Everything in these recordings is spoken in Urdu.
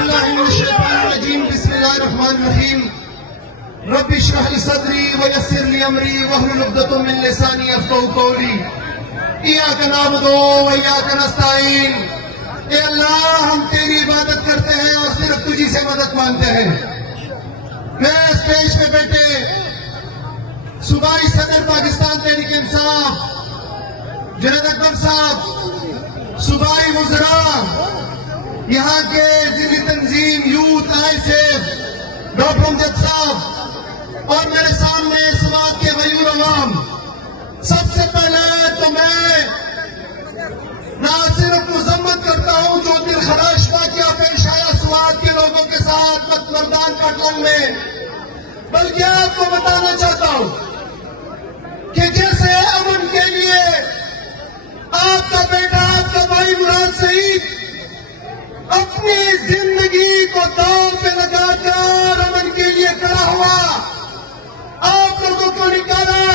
باللہ من الشیطان الرجیم بسم اللہ الرحمن الرحیم رب اشرح لی صدری ویسر لی امری واحلل عقدۃ من لسانی یفقهوا قولی ایاک نعبد و ایاک نستعین۔ اے اللہ ہم تیری عبادت کرتے ہیں اور صرف تجھی سے مدد مانگتے ہیں۔ میں اسٹیج پہ بیٹھے صوبائی صدر پاکستان تحریک انصاف جنید اکبر صاحب، صوبائی وزراء، یہاں کے ضلعی تنظیم یوتھ آئیسیف ڈاکٹر امجد صاحب اور میرے سامنے سماعت کے غیور عوام، سب سے پہلے تو میں نہ صرف مذمت کرتا ہوں جو دل خراش واقعہ پیش آیا سوات کے لوگوں کے ساتھ مردان کاٹلنگ میں، بلکہ آپ کو بتانا چاہتا ہوں کہ جیسے امن کے لیے آپ کا بیٹا، آپ کا بھائی مراد سعید اپنی زندگی کو داؤ پہ لگا کر امن کے لیے کھڑا ہوا، آپ لوگوں کو نکالا،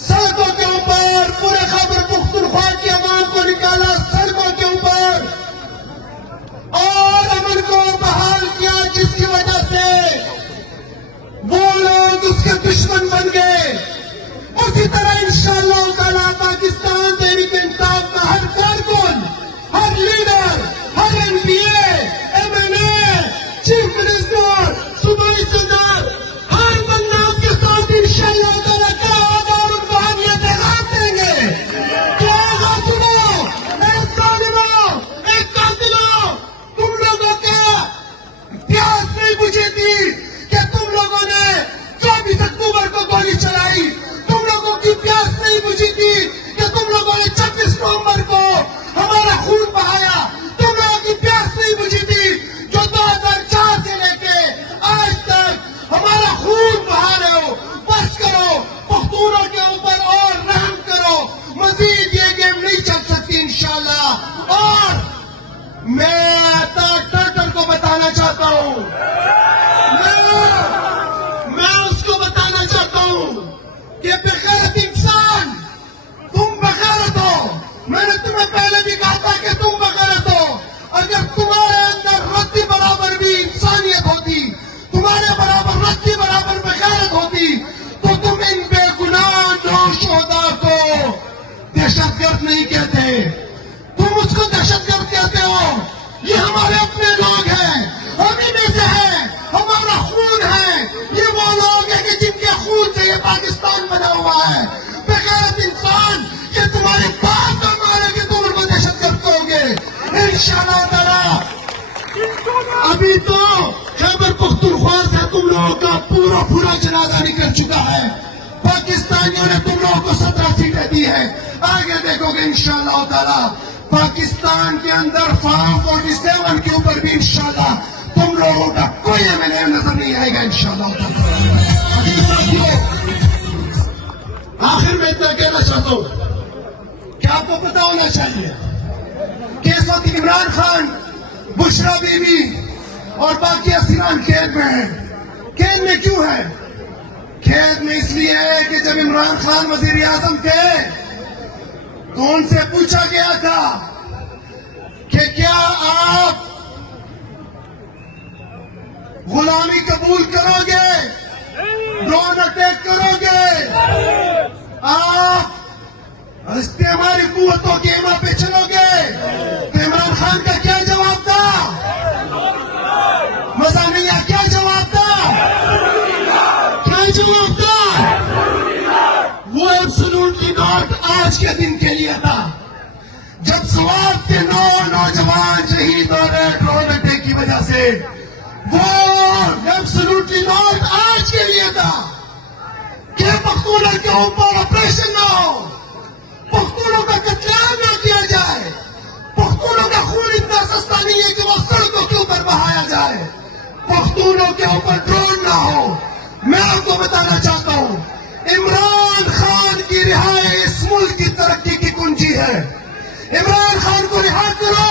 سڑکوں کے اوپر پورے خیبر پختونخوا کی عوام کو نکالا سڑکوں کے اوپر اور امن کو بحال کیا، جس کی وجہ سے وہ لوگ اس کے دشمن بن گئے۔ اسی طرح انشاءاللہ تعالیٰ پاکستان تحریک انصاف کا ہر کارکن، ہر لیڈر، ہر ایم پی اے، ایم این اے، چیف منسٹر، صوبائی صدر، ہر بندہ آپ کے ساتھ انشاءاللہ تعالیٰ کیا ہوگا اور ان کو ہم یہ پیغام دیں گے کہ آغا سنو، اے ظالموں، اے قاتلوں، تم لوگوں کا پیاس نہیں بجھی تھی کہ تم لوگوں نے 24 اکتوبر کو گولی چلائی، تم لوگوں کی پیاس نہیں بجھی تھی کہ تم لوگوں نے 26 نومبر کو ہمارا خون بہایا، تم لوگوں کی پیاس نہیں بجھی تھی جو 2004 سے لے کے آج تک ہمارا خون بہا رہے ہو۔ بس کرو، پختونوں کے اوپر اور رحم کرو، مزید یہ گیم نہیں چل سکتی انشاءاللہ۔ اور میں ٹرٹر کو بتانا چاہتا ہوں، میں اس کو بتانا چاہتا ہوں کہ بغیرت انسان، تم بغیرت ہو۔ میں نے تمہیں پہلے بھی کہا تھا کہ تم بغیرت ہو۔ اگر تمہارے اندر رتی برابر بھی انسانیت ہوتی، تمہارے برابر رتی برابر بغیرت ہوتی، تو تم ان بے گناہ نوشہدا کو دہشت گرد نہیں کہتے، تم اس کو دہشت گرد کہتے ہو۔ یہ ہمارے اپنے لوگ ہیں، ہم ہی میں سے ہیں، ہمارا خون ہے، یہ وہ لوگ ہیں کہ جن کے خون سے یہ پاکستان بنا ہوا ہے۔ بغیرت انسان یہ تمہاری بات کا مانا کہ تم ان کو دہشت گرد کہو گے انشاءاللہ تعالیٰ۔ ابھی تو خیبر پختونخوا سے تم لوگوں کا پورا جنازہ نکل چکا ہے، پاکستانیوں نے تم لوگوں کو 17 سیٹیں دی ہیں، آگے دیکھو گے انشاءاللہ تعالیٰ پاکستان کے اندر فارم 47 کے اوپر بھی انشاءاللہ تم لوگوں کا کوئی ایم این اے نظر نہیں آئے گا انشاءاللہ تعالیٰ۔ آخر میں اتنا کہنا چاہتا ہوں کہ آپ کو پتا ہونا چاہیے کہ اس وقت عمران خان، بشرا بی بی اور باقی اسیران قید میں ہیں۔ قید میں کیوں ہے؟ قید میں اس لیے ہے کہ جب عمران خان وزیر اعظم تھے تو ان سے پوچھا گیا تھا کہ کیا آپ غلامی قبول کرو گے، ڈرون اٹیک کرو گے، آپ استعماری قوتوں کے ایما پہ چلو گے؟ تو عمران خان کا کیا جواب تھا؟ مزہ نہیں آیا، کیا جواب تھا؟ کیا جواب تھا؟ وہ ایبسولوٹلی ناٹ آج کے دن کے لیے تھا جب سوات کے 9 نوجوان شہید ہو رہے ڈرون اٹیک کی وجہ سے۔ وہ ایبسولوٹلی ناٹ آج کے لیے تھا کہ پختونوں کے اوپر آپریشن نہ ہو، پختونوں کا قتل عام نہ کیا جائے، پختونوں کا خون اتنا سستا نہیں ہے کہ وہ سڑکوں کے اوپر بہایا جائے، پختونوں کے اوپر ڈرون نہ ہو۔ میں آپ کو بتانا چاہتا ہوں عمران خان کی رہائی اس ملک کی ترقی کی کنجی ہے۔ عمران خان کو رہا کرو،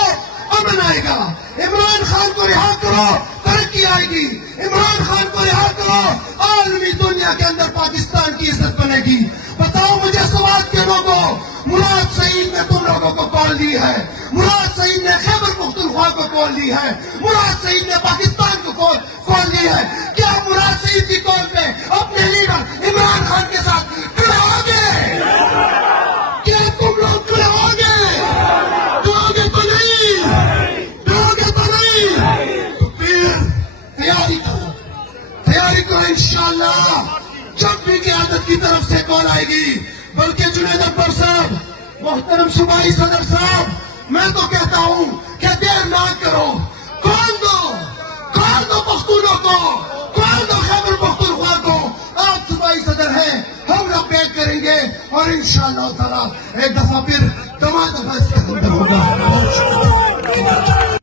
امن آئے گا۔ عمران خان کو رہا کرو، ترقی آئے گی۔ عمران خان کو رہا کرو، عالمی دنیا کے اندر پاکستان کی عزت بنے گی۔ بتاؤ مجھے سوات کے لوگوں، مراد سعید نے تم لوگوں کو کال دی ہے، مراد سعید نے خیبر پختونخوا کو کال دی ہے، مراد سعید نے پاکستان کو کال دی ہے. کیا مراد سعید کی کال پہ اپنے لیڈر عمران خان کے ساتھ کھڑے ہوگے؟ کیا تم لوگ کھڑے ہوگے؟ ہوگے تو نہیں، ہوگے تو نہیں. تو پھر تیاری کرو انشاءاللہ. جب بھی قیادت کی طرف سے کال آئے گی، بلکہ جنید اکبر صاحب، محترم صوبائی صدر صاحب، میں تو کہتا ہوں کہ دیر نہ کرو، کال دو پختونوں کو، کال دو خیبر پختونخوا کو. آپ صوبائی صدر ہیں، ہم لوگ بیٹھ کریں گے اور انشاءاللہ تعالی ایک دفعہ پھر